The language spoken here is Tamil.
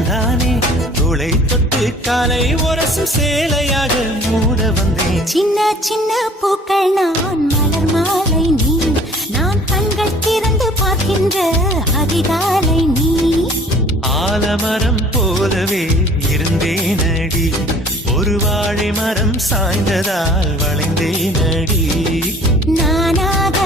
நான் தானே தோளை தொட்டு காலை உரசும் சேலையாக மூட வந்தேன். சின்ன சின்ன பூக்கள் நான் மலர் மாலை நீ, நான் கண்கள் திறந்து பார்க்கின்ற அதிகாலை நீ. ஆலமரம் போலவே இருந்தேனடி, ஒரு வாழை மரம் சாய்ந்ததால் வளைந்தேனடி. நானாக